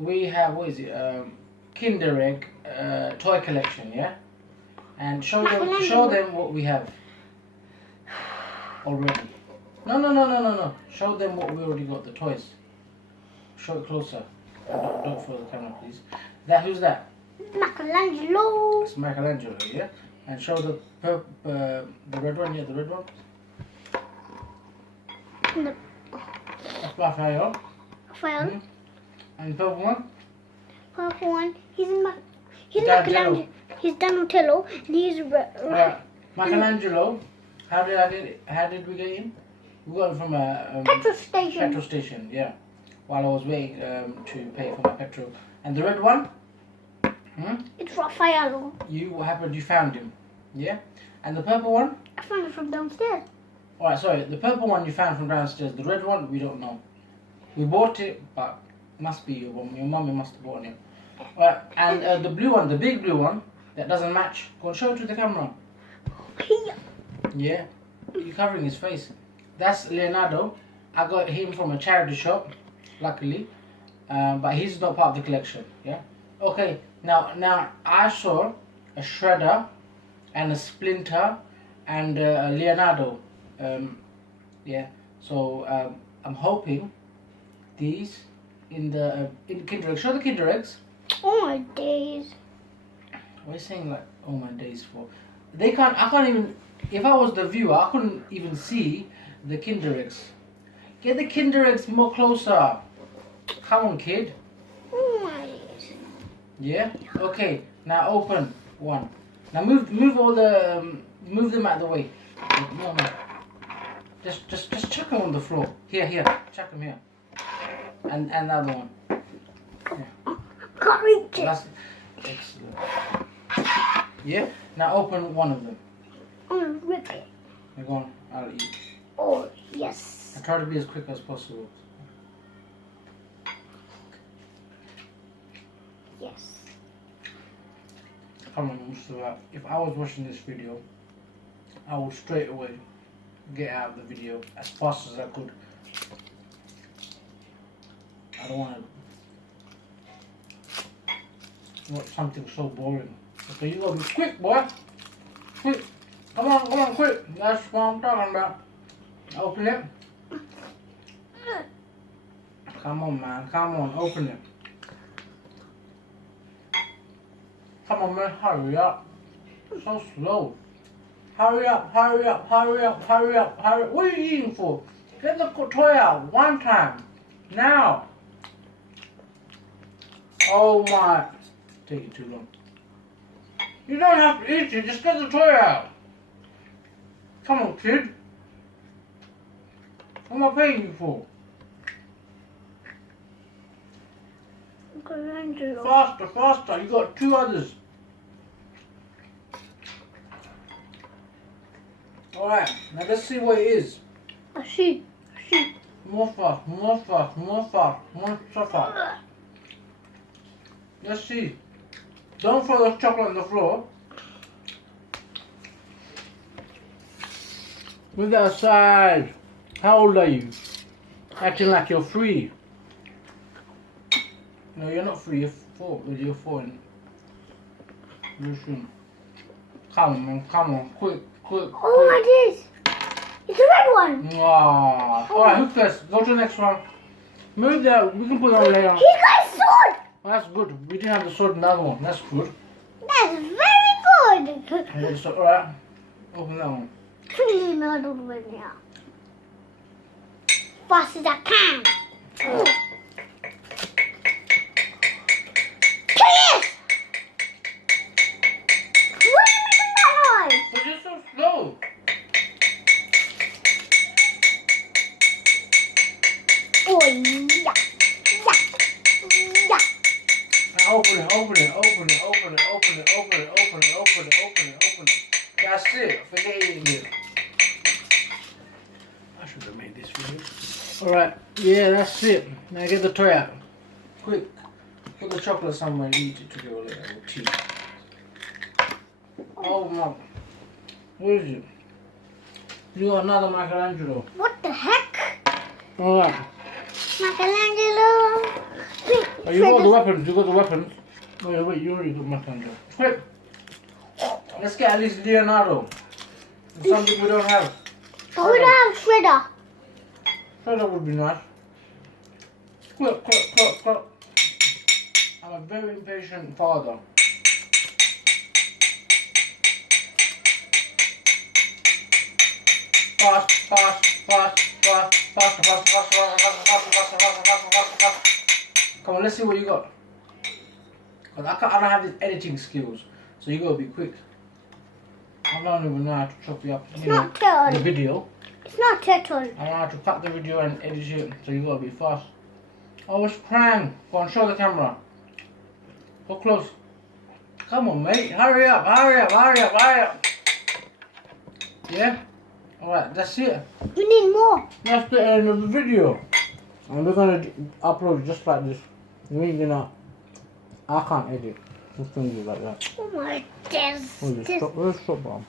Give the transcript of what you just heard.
we have, what is it? Kinder Egg toy collection, yeah? And show them what we have already. No. Show them what we already got, the toys. Show it closer. Don't follow the camera, please. Who's that? Michelangelo. It's Michelangelo, yeah? And show the red one, yeah, the red one. No. That's Raphael. Raphael. And the purple one? Purple one. He's Donatello. He's Donatello. And he's Michelangelo. How did we get in? We got it from a petrol station. Petrol station, yeah. While I was waiting to pay for my petrol. And the red one? It's Raphael. You found him, yeah? And the purple one? I found it from downstairs. Alright, sorry, the purple one you found from downstairs. The red one, we don't know. We bought it, but it must be your mummy must have bought it. Alright, and the blue one, the big blue one, that doesn't match. Go and show it to the camera. Yeah, you're covering his face. That's Leonardo. I got him from a charity shop, luckily. But he's not part of the collection, yeah? Okay, now I saw a Shredder and a Splinter and a Leonardo. Yeah, so I'm hoping these in Kinder Eggs. Show the Kinder Eggs. Oh my days. What are you saying like, oh my days for? I can't even, if I was the viewer, I couldn't even see the Kinder Eggs. Get the Kinder Eggs more closer. Come on, kid. Oh my days. Yeah? Okay, now open one. Now move all the, move them out of the way. No. Just chuck them on the floor. Here, chuck them here. And another one. Yeah. Can't reach it. That's excellent. Yeah? Now open one of them. I'm gonna rip it. You're going, I'll eat. Oh, yes. I try to be as quick as possible. Yes. Come on, Mustafa. If I was watching this video, I would straight away get out of the video as fast as I could. I don't want to watch something so boring. Okay, you gotta be quick, boy. Quick. Come on, quick. That's what I'm talking about. Open it. Come on, man. Come on, open it. Come on, man. Hurry up. So slow. Hurry up. What are you eating for? Get the toy out one time. Now. Oh my. Taking too long. You don't have to eat it. Just get the toy out. Come on, kid. What am I paying you for? Michelangelo. Faster. You got two others. Alright, now let's see what it is. A sheep. More fast. Let's see. Don't throw the chocolate on the floor. Move that aside. How old are you? Acting like you're 3. No, you're not 3, you're 4. You're 4 and come on, man, come on, quick. Oh my days. It's a red one. Alright, who's first? Go to the next one. Move that, we can put it on later. He got a sword. Oh, that's good. We didn't have the sword in the other one. That's good. That's very good. Alright, open that one. Please, no, don't do it now. Fast as I can. Yes! What are you making that noise? But you're so slow. Oh, yeah. Now open it. That's it. Forget eating it. I should have made this video. Alright, yeah, that's it. Now get the toy out. Quick. Put the chocolate somewhere and eat it together later with tea. Oh my. Where is it? You got another Michelangelo. What the heck? Alright. Michelangelo. Oh, you got the weapons. You got the weapons. Wait. You already got my thunder. Quick. Let's get at least Leonardo. Something we don't have. Oh, we don't have Shredder. Shredder would be nice. Quick. I'm a very impatient father. Fast. Come on, let's see what you got. Cause I don't have these editing skills, so you gotta be quick. I don't even know how to chop you up. It's not turtle. The video. It's not turtle. I don't know how to cut the video and edit it, so you gotta be fast. Oh, it's crying. Go on, show the camera. Go close. Come on, mate. Hurry up. Yeah? Alright, that's it. We need more. That's the end of the video. And we're gonna upload just like this. We ain't gonna. I can't edit. Just gonna do like that. Oh my, this. Where's the stop bomb?